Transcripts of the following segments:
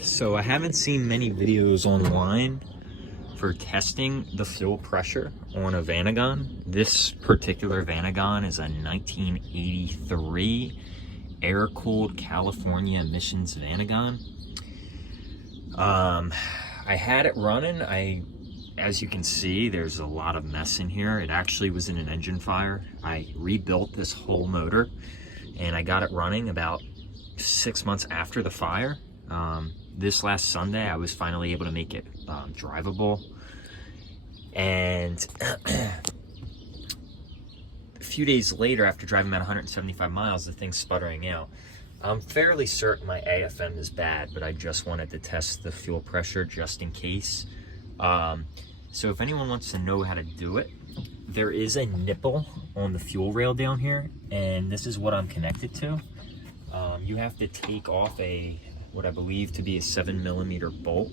So I haven't seen many videos online for testing the fuel pressure on a Vanagon. This particular Vanagon is a 1983 air-cooled California emissions Vanagon. I had it running. As you can see, there's a lot of mess in here. It actually was in an engine fire. I rebuilt this whole motor and I got it running about 6 months after the fire. This last Sunday, I was finally able to make it drivable. And a few days later, after driving about 175 miles, the thing's sputtering out. I'm fairly certain my AFM is bad, but I just wanted to test the fuel pressure just in case. So if anyone wants to know how to do it, there is a nipple on the fuel rail down here, and this is what I'm connected to. You have to take off what I believe to be a 7mm bolt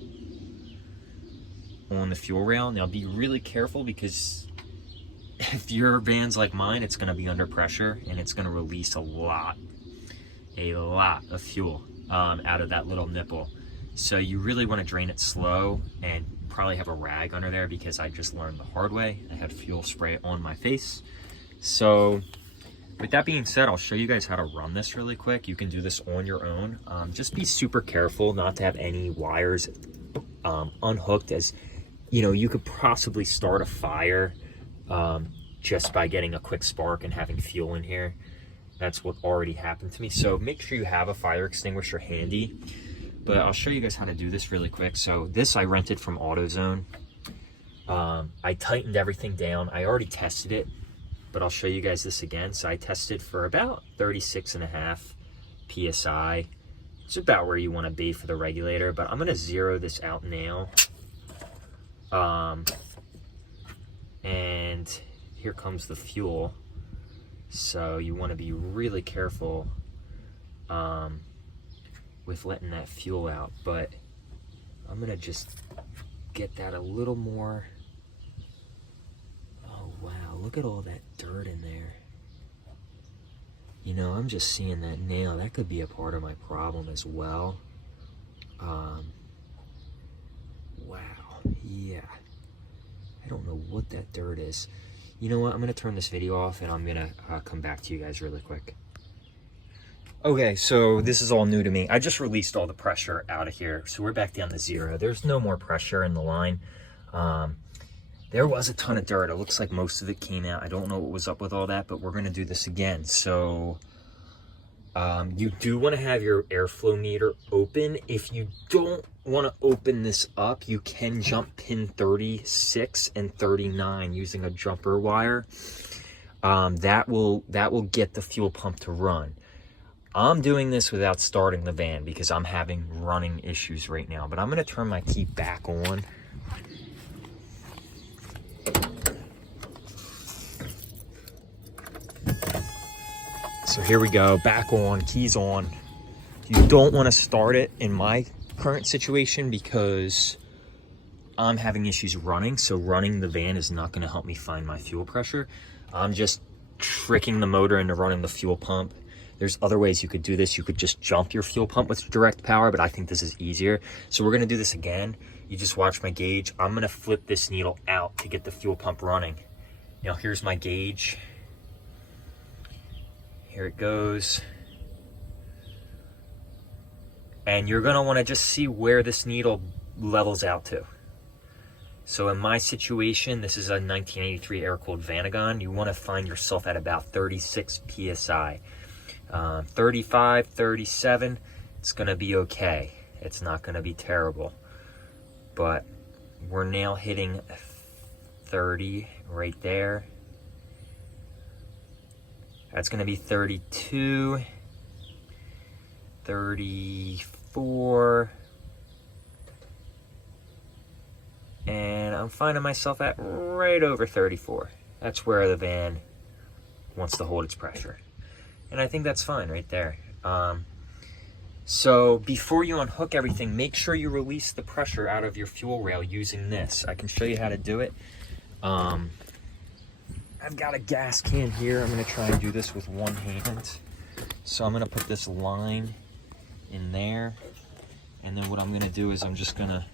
on the fuel rail. Now be really careful, because if your van's like mine, it's going to be under pressure and it's going to release a lot of fuel out of that little nipple. So you really want to drain it slow and probably have a rag under there, because I just learned the hard way. I had fuel spray on my face. So with that being said, I'll show you guys how to run this really quick. You can do this on your own. Just be super careful not to have any wires unhooked, as you know, you could possibly start a fire just by getting a quick spark and having fuel in here. That's what already happened to me. So make sure you have a fire extinguisher handy. But I'll show you guys how to do this really quick. So this I rented from AutoZone. I tightened everything down. I already tested it, but I'll show you guys this again. So I tested for about 36.5 PSI. It's about where you want to be for the regulator, but I'm going to zero this out now. And here comes the fuel. So you want to be really careful with letting that fuel out, but I'm going to just get that a little more. Oh wow, look at all that dirt in there. You know, I'm just seeing that now. That could be a part of my problem as well. Wow, yeah. I don't know what that dirt is. You know what, I'm going to turn this video off and I'm going to come back to you guys really quick. Okay, so this is all new to me. I just released all the pressure out of here, so we're back down to zero. There's no more pressure in the line. There was a ton of dirt. It looks like most of it came out. I don't know what was up with all that, but we're going to do this again. So you do want to have your airflow meter open. If you don't want to open this up, you can jump pin 36 and 39 using a jumper wire. That will get the fuel pump to run. I'm doing this without starting the van because I'm having running issues right now, but I'm going to turn my key back on. So here we go, back on, keys on. You don't want to start it in my current situation because I'm having issues running. So running the van is not going to help me find my fuel pressure. I'm just tricking the motor into running the fuel pump. There's other ways you could do this. You could just jump your fuel pump with direct power, but I think this is easier. So we're going to do this again. You just watch my gauge. I'm going to flip this needle out to get the fuel pump running. Now here's my gauge. Here it goes. And you're going to want to just see where this needle levels out to. So in my situation, this is a 1983 air-cooled Vanagon. You want to find yourself at about 36 PSI. 35, 37, it's going to be okay. It's not going to be terrible. But we're now hitting 30 right there. That's going to be 32, 34, and I'm finding myself at right over 34. That's where the van wants to hold its pressure. And I think that's fine right there. So before you unhook everything, make sure you release the pressure out of your fuel rail using this. I can show you how to do it. I've got a gas can here. I'm gonna try and do this with one hand. So I'm gonna put this line in there. And then what I'm gonna do is I'm just gonna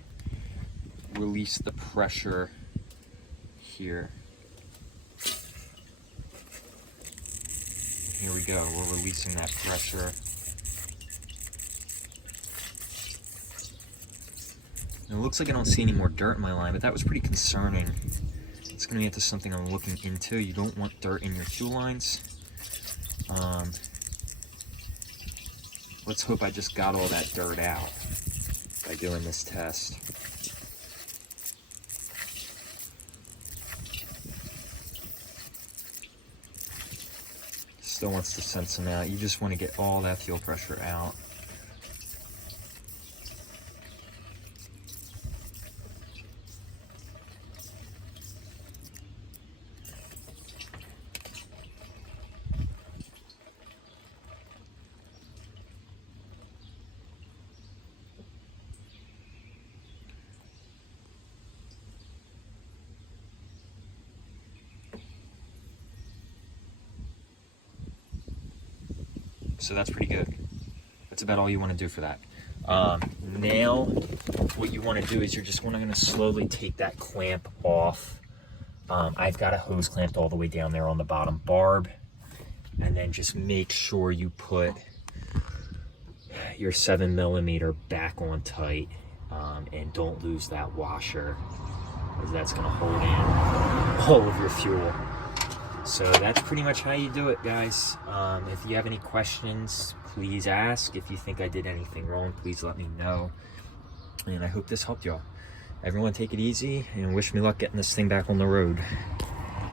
release the pressure here. Here we go, we're releasing that pressure. And it looks like I don't see any more dirt in my line, but that was pretty concerning. It's gonna get to something I'm looking into. You don't want dirt in your fuel lines. Let's hope I just got all that dirt out by doing this test. Still wants to send some out. You just want to get all that fuel pressure out. So that's pretty good. That's about all you want to do for that. Now, what you want to do is you're just going to slowly take that clamp off. I've got a hose clamped all the way down there on the bottom barb. And then just make sure you put your 7mm back on tight, and don't lose that washer, because that's going to hold in all of your fuel. So that's pretty much how you do it, guys. If you have any questions, please ask. If you think I did anything wrong, please let me know. And I hope this helped y'all. Everyone take it easy and wish me luck getting this thing back on the road.